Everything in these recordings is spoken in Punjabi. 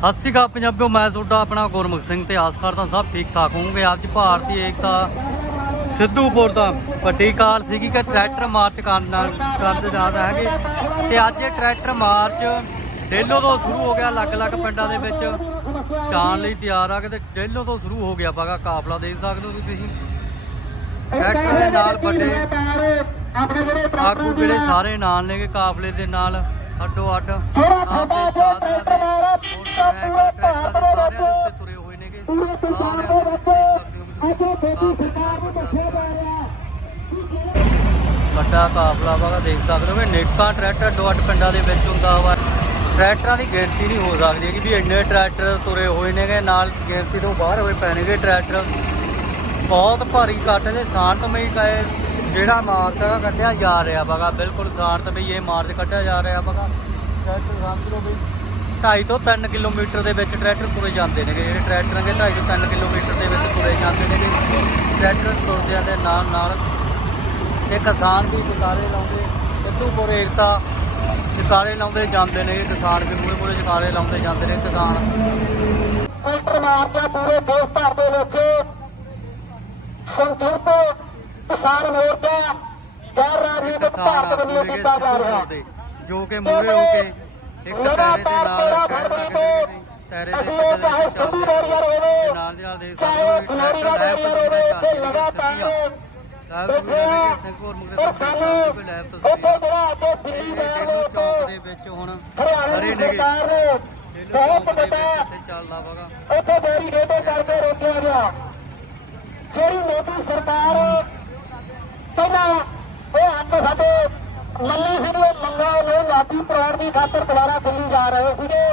ਸਤਿ ਸ਼੍ਰੀ ਅਕਾਲ ਪੰਜਾਬੀਓ ਮੈਂ ਤੁਹਾਡਾ ਆਪਣਾ ਗੁਰਮੁਖ ਸਿੰਘ ਤੇ ਆਸ ਕਰਦਾ ਸਭ ਠੀਕ ਠਾਕ ਹੋਵੋਗੇ। ਅੱਜ ਭਾਰਤੀ ਏਕਤਾ ਸਿੱਧੂਪੁਰ ਦਾ ਵੱਡੀ ਕਾਲ ਸੀਗੀ ਕਿ ਟਰੈਕਟਰ ਮਾਰਚ ਕਰਨਾ ਕਰਦੇ ਜ਼ਿਆਦਾ ਹੈਗੇ। ਤੇ ਅੱਜ ਇਹ ਟਰੈਕਟਰ ਮਾਰਚ ਡੇਲੋ ਤੋਂ ਸ਼ੁਰੂ ਹੋ ਗਿਆ ਅਲੱਗ-ਅਲੱਗ ਪਿੰਡਾਂ ਦੇ ਵਿੱਚ ਜਾਣ ਲਈ ਤਿਆਰ ਆ ਕਿ ਤੇ ਡੇਲੋ ਤੋਂ ਸ਼ੁਰੂ ਹੋ ਗਿਆ ਬਾਗਾ ਕਾਫਲਾ ਦੇਖ ਸਕਦੇ ਹੋ ਤੁਸੀਂ। ਟਰੈਕਟਰ ਦੇ ਨਾਲ ਵੱਡੇ ਆਗੂ ਜਿਹੜੇ ਸਾਰੇ ਨਾਲ ਨੇਗੇ ਕਾਫਲੇ ਦੇ ਨਾਲ। ਅੱਡੋ ਦੇ ਤੁਰੇ ਹੋਏ ਨੇਗੇ। ਵੱਡਾ ਕਾਫਲਾ ਵਾਗਾ ਦੇਖ ਸਕਦੇ ਹੋ ਕਿ ਨੇਕਾਂ ਟਰੈਕਟਰ ਅੱਡੋ ਅੱਡ ਪਿੰਡਾਂ ਦੇ ਵਿੱਚ ਹੁੰਦਾ ਵਾ। ਟਰੈਕਟਰਾਂ ਦੀ ਗਿਣਤੀ ਨਹੀਂ ਹੋ ਸਕਦੀ ਕਿ ਵੀ ਇੰਨੇ ਟਰੈਕਟਰ ਤੁਰੇ ਹੋਏ ਨੇਗੇ ਨਾਲ ਗਿਣਤੀ ਤੋਂ ਬਾਹਰ ਹੋਏ ਪੈ ਨੇਗੇ ਟਰੈਕਟਰ। ਬਹੁਤ ਭਾਰੀ ਕੱਟ ਦੇ ਸ਼ਾਂਤਮਈ ਕਹੇ ਜਿਹੜਾ ਮਾਰਚ ਹੈਗਾ ਕੱਢਿਆ ਜਾ ਰਿਹਾ ਬਾਗਾ, ਬਿਲਕੁਲ ਸ਼ਾਂਤਮਈ ਇਹ ਮਾਰਚ ਕੱਢਿਆ ਜਾ ਰਿਹਾ ਬਾਗਾ। ਟਰੈਕਟਰ ਸਮਝ ਲਓ ਬਈ। 2.5 ਤੋਂ 3 ਕਿਲੋਮੀਟਰ ਦੇ ਵਿੱਚ ਟਰੈਕਟਰ ਤੁਰੇ ਜਾਂਦੇ ਨੇਗੇ। ਜਿਹੜੇ ਟਰੈਕਟਰ ਹੈਗੇ 2.5 ਤੋਂ 3 ਕਿਲੋਮੀਟਰ ਦੇ ਵਿੱਚ ਤੁਰੇ ਜਾਂਦੇ ਨੇਗੇ। ਟਰੈਕਟਰ ਤੁਰਦਿਆਂ ਦੇ ਨਾਲ ਨਾਲ ਇਹ ਕਿਸਾਨ ਵੀ ਜਕਾਰੇ ਲਾਉਂਦੇ ਸਿੱਧੂਪੁਰ ਏਕਤਾ ਜਕਾਰੇ ਲਾਉਂਦੇ ਜਾਂਦੇ ਨੇ ਕਿਸਾਨ ਵੀ ਮੂਹਰੇ ਮੂਹਰੇ ਜਕਾਰੇ ਲਾਉਂਦੇ ਜਾਂਦੇ ਨੇ ਕਿਸਾਨ। ਟਰੈਕਟਰ ਮਾਰਚਾ ਪੂਰੇ ਦੇਸ਼ ਭਰ ਦੇ ਵਿੱਚ। ਸੰਯੁਕਤ ਕਿਸਾਨ ਮੋਰਚਾ ਗੈਰ ਰਾਜਨੀਤਿਕ ਭਾਰਤ ਵੱਲੋਂ ਕੀਤਾ ਜਾ ਰਿਹਾ। ਦੇ ਜੋ ਕਿ ਮੂਹਰੇ ਹੋ ਕੇ ਇੱਕ ਦੇ ਲਗਾਤਾਰ ਨਾਲ 13 ਟਾਇਰ ਫਰਵਰੀ ਤੋਂ ਦੇ ਅਸੀਂ ਚਾਹੇ ਸਿੱਧੂ ਬੈਰੀਅਰ ਹੋਵੇ ਦੀ ਚਾਹੇ ਖਿਲਾੜੀਆਂ ਬੈਰੀਅਰ ਹੋਵੇ ਇੱਥੇ ਲਗਾਤਾਰ ਦੇਖੋ ਸਾਨੂੰ ਇੱਥੇ ਜਿਹੜਾ ਅੱਜ ਦਿੱਲੀ ਦੇ ਦੇ ਵਿੱਚ ਹੁਣ ਹਰਿਆਣਾ ਹਰੇ ਦੀ ਸਰਕਾਰ ਨੇ ਬਹੁਤ ਵੱਡਾ ਉੱਥੇ ਬੈਰੀਕੇਡ ਕਰਕੇ ਰੋਕਿਆ ਗਿਆ। ਜਿਹੜੀ ਮੋਦੀ ਸਰਕਾਰ ਪਹਿਲਾਂ ਉਹ ਹੱਥ ਸਾਡੇ ਮੰਨੀ ਸੀਗੇ ਵੀ ਮੰਗਾ ਨੂੰ ਲਾਗੀ ਕਰਾਉਣ ਦੀ ਖਾਤਰ ਦੁਬਾਰਾ ਦਿੱਲੀ ਜਾ ਰਹੇ ਸੀਗੇ।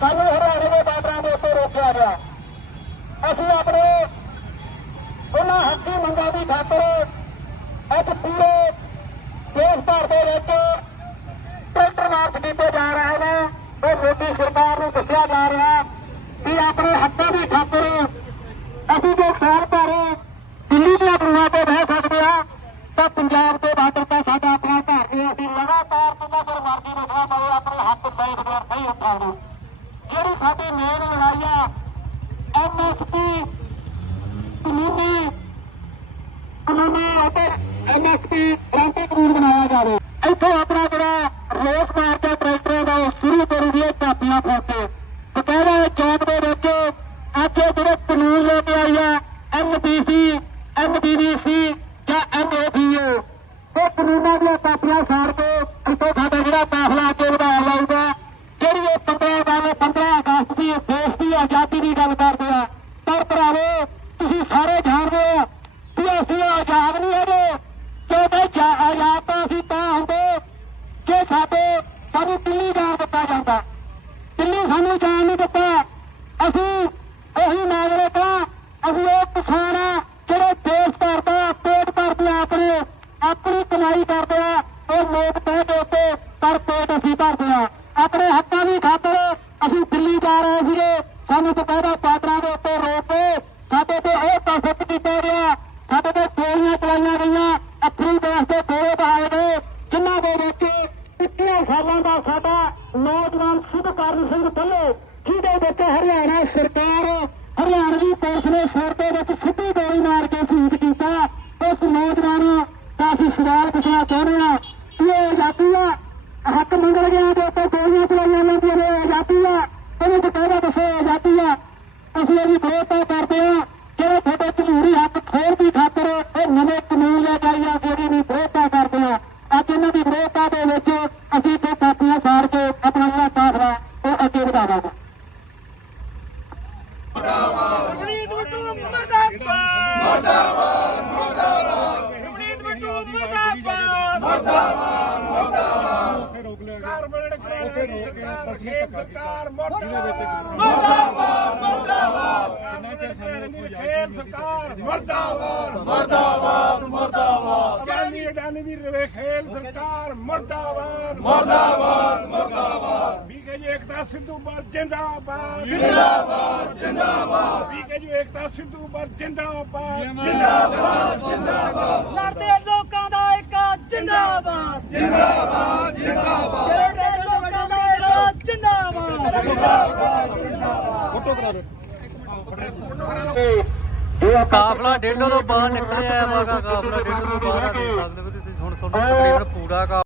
ਸਾਨੂੰ ਹਰਿਆਣੇ ਦੇ ਬਾਰਡਰਾਂ ਦੇ ਉੱਤੇ ਰੋਕਿਆ ਗਿਆ। ਅਸੀਂ ਆਪਣੇ ਉਹਨਾਂ ਹੱਕੀ ਮੰਗਾਂ ਦੀ ਖਾਤਰ ਅੱਜ ਪੂਰੇ ਦੇਸ਼ ਭਰ ਦੇ ਵਿੱਚ ਟਰੈਕਟਰ ਮਾਰਚ ਕੀਤੇ ਜਾ ਰਹੇ ਨੇ ਉਹ ਮੋਦੀ ਸਰਕਾਰ ਨੂੰ ਦੱਸਿਆ ਜਾ ਰਿਹਾ ਕਿ ਆਪਣੇ ਹੱਕਾਂ ਦੀ ਖਾਤਰ ਅਸੀਂ ਜੋ ਸਾਲ ਭਰ ਦਿੱਲੀ ਦੀਆਂ ਬਰੂਹਾਂ ਤੇ ਰਹਿ ਸਕਦੇ ਆ ਤਾਂ ਪੰਜਾਬ ਦੇ ਬਾਰਡਰ ਤੇ ਸਾਡਾ ਆਪਣਾ ਘਰ ਨਹੀਂ ਅਸੀਂ ਲਗਾਤਾਰ ਜਿੰਨਾ ਚਿਰ ਮਰਜ਼ੀ ਰੱਖਣਾ ਪਵੇ ਆਪਣੇ ਹੱਕ ਦੇ ਬਗੈਰ ਨਹੀਂ ਉਠਾਉਣੇ ਜਿਹੜੀ ਸਾਡੀ ਮੇਨ ਲੜਾਈ ਆ ਐਮਐਸਪੀ ਕਾਨੂੰਨੀ ਕਾਨੂੰਨੀ ਅਤੇ ਐਮਐਸਪੀ ਕ੍ਰਾਂਤੀ ਕਾਨੂੰਨ ਬਣਾਇਆ ਜਾਵੇ। ਇੱਥੇ ਆਪਣਾ ਜਿਹੜਾ ਰੋਸ ਮਾਰਚਾ ਟਰੈਕਟਰਾਂ ਦਾ ਉਹ ਸ਼ੁਰੂ ਕਰੂ ਦੀ ਚਾਪੀਆਂ ਫੋਕੇ ਬਕਾਇਦਾ ਚੌਕ ਦੇ ਵਿੱਚ ਅੱਜ ਇਹ ਜਿਹੜੇ ਕਾਨੂੰਨ ਲੈ ਕੇ ਆਈ ਆ ਐਮਬੀਸੀ ਐਮਬੀਬੀਸੀ ਜਾਂ ਐਮਓਪੀਓ ਉਹ ਕਾਨੂੰਨਾਂ ਦੀਆਂ ਕਾਪੀਆਂ ਸਾੜ ਕੇ ਇੱਥੋਂ ਸਾਡਾ ਜਿਹੜਾ ਕਾਫਲਾ ਅੱਗੇ ਵਧਾਇਆ ਜਾਊਗਾ ਜਿਹੜੀ ਇਹ 15 ਗੱਲ 15 ਅਗਸਤ ਦੀ ਦੇਸ਼ ਦੀ ਆਜ਼ਾਦੀ ਦੀ ਗੱਲ ਕਰਦੇ ਆ। ਪਰ ਭਰਾਵੋ, ਤੁਸੀਂ ਸਾਰੇ ਜਾਣਦੇ ਹੋ ਕਿ ਅਸੀਂ ਆਜ਼ਾਦ ਨਹੀਂ ਹੈਗੇ। ਕਿਉਂਕਿ ਜਾ- ਆਜ਼ਾਦ ਤਾਂ ਅਸੀਂ ਤਾਂ ਹੁੰਦੇ। ਜੇ ਸਾਡੇ ਸਾਨੂੰ ਦਿੱਲੀ ਜਾਣ ਦਿੱਤਾ ਜਾਂਦਾ। ਦਿੱਲੀ ਸਾਨੂੰ ਜਾਣ ਨਹੀਂ ਦਿੱਤਾ। ਅਸੀਂ ਉਹੀ ਨਾਗਰਿਕ ਆ। ਅਸੀਂ ਉਹ ਕਿਸਾਨ ਆ ਜਿਹੜੇ ਦੇਸ਼ ਭਰ ਦਾ ਪੇਟ ਭਰਦੇ ਆ ਆਪਣੇ। ਆਪਣੀ ਕਮਾਈ ਕਰਦੇ ਆ। ਉਹ ਲੋਕ ਤਹਿ ਦੇ ਉੱਤੇ, ਪਰ ਪੇਟ ਅਸੀਂ ਭਰਦੇ ਆ। ਆਪਣੇ ਹੱਕਾਂ ਦੀ ਖਾਤਰ ਅਸੀਂ ਦਿੱਲੀ ਜਾ ਰਹੇ ਸੀਗੇ। ਸਾਨੂੰ ਦੁਪਹਿਰਾ ਪਾਤਰਾਂ ਦੇ ਉੱਤੇ ਰੋਕ ਕੇ ਸਾਡੇ ਤੇ ਉਹ ਤਸੱਤ ਕੀਤਾ ਗਿਆ। ਸਾਡੇ ਤੇ ਗੋਲੀਆਂ ਚਲਾਈਆਂ ਗਈਆਂ। ਅਥਰੂ ਗੈਸ ਦੇ ਗੋਲੇ ਬਹਾਏ ਗਏ ਜਿਨ੍ਹਾਂ ਦੇ ਵਿੱਚ 21 ਸਾਲਾਂ ਦਾ ਸਾਡਾ ਨੌਜਵਾਨ ਸੁਭਕਰਨ ਸਿੰਘ ਢੱਲੇ ਜਿਹਦੇ ਵਿੱਚ ਹਰਿਆਣਾ ਸਰਕਾਰ, ਹਰਿਆਣਵੀ ਪੁਲਿਸ ਨੇ ਸਿਰ ਦੇ ਵਿੱਚ ਸਿੱਧੀ ਗੋਲੀ ਮਾਰ ਕੇ ਸ਼ਹੀਦ ਕੀਤਾ। ਉਸ ਨੌਜਵਾਨ ਦਾ ਅਸੀਂ ਸਵਾਲ ਪੁੱਛਣਾ ਚਾਹੁੰਦੇ ਹਾਂ ਕਿ ਇਹ ਆਜ਼ਾਦੀ ਆ ਹੱਕ ਮੰਗਣ ਗਿਆ ਦੇ ਉੱਤੇ ਗੋਲੀਆਂ ਚਲਾਈਆਂ ਜਾਂਦੀਆਂ ਨੇ ਆਜ਼ਾਦੀ ਆ ਇਹਨੂੰ ਬਕਾਇਦਾ ਦੱਸੋ ਇਹ ਆਜ਼ਾਦੀ ਆ ਅਸੀਂ ਇਹਦੀ ਵਿਰੋਧਤਾ ਕਰਦੇ ਹਾਂ ਜਿਹੜੇ ਤੁਹਾਡੇ ਜਮਹੂਰੀ ਹੱਕ ਖੋਰ ਦੀ ਖਾਤਰ ਇਹ ਨਵੇਂ ਕਾਨੂੰਨ ਲੈ ਕੇ ਆਈਆਂ ਜਿਹੜੀ ਦੀ ਵਿਰੋਧਤਾ ਕਰਦੇ ਹਾਂ ਅੱਜ ਇਹਨਾਂ ਦੀ ਵਿਰੋਧਤਾ ਦੇ ਵਿੱਚ ਅਸੀਂ ਤੇ ਕਾਪੀਆਂ ਸਾੜ ਕੇ ਆਪਣਾ ਜਿਹੜਾ ਕਾਫਲਾ ਉਹ ਅੱਗੇ ਵਧਾਵਾਂਗੇ। ਰਵਨੀਤ ਬਿੱਟੂ ਮਰਦਾਬਾਦ ਮਰਦਾਬਾਦ ਮਰਦਾਬਾਦ ਰਵਨੀਤ ਬਿੱਟੂ ਮਰਦਾਬਾਦ ਮਰਦਾਬਾਦ ਮਰਦਾਬਾਦ ਕਾਰਬੋਨੇਟ ਕਰਾਉਣ ਦੀ ਸਰਕਾਰ ਖੇਤ ਸਰਕਾਰ ਮਰਦਾਬਾਦ ਮਰਦਾਬਾਦ ਮਰਦਾਬਾਦ ਖੇਤ ਸਰਕਾਰ ਮਰਦਾਬਾਦ ਮਰਦਾਬਾਦ ਮਰਦਾਬਾਦ। ਅਡਾਨੀ ਅਡਾਨੀ ਦੀ ਰਵੇ ਖੇਲ ਸਰਕਾਰ ਮਰਦਾਬਾਦ। ਮਰਦਾਬਾਦ ਮਰਦਾਬਾਦ। ਬੀਕੇ ਜੀ ਏਕਤਾ ਸਿੱਧੂ ਪਰ ਜਿੰਦਾਬਾਦ। ਜਿੰਦਾਬਾਦ ਜਿੰਦਾਬਾਦ। ਬੀਕੇ ਜੀ ਏਕਤਾ ਸਿੱਧੂ ਪਰ ਜਿੰਦਾਬਾਦ। ਜਿੰਦਾਬਾਦ ਜਿੰਦਾਬਾਦ। ਲੜਦੇ ਲੋਕਾਂ ਦਾ ਇੱਕ ਜਿੰਦਾਬਾਦ। ਜਿੰਦਾਬਾਦ ਜਿੰਦਾਬਾਦ। ਲੜਦੇ ਲੋਕਾਂ ਦਾ ਇੱਕ ਜਿੰਦਾਬਾਦ। ਜਿੰਦਾਬਾਦ ਫੋਟੋ ਕਰਾ ਲਓ। ਇਹ ਕਾਫਲਾ ਡੇਢੋ ਤੋਂ ਬਾਹਰ ਨਿਕਲਿਆ ਵਾਗਾ ਕਾਫਲਾ ਡੇਢੋ ਤੋਂ ਬਾਹਰ ਆ ਤੁਸੀਂ ਹੁਣ ਤੁਹਾਨੂੰ ਤਕਰੀਬਨ ਪੂਰਾ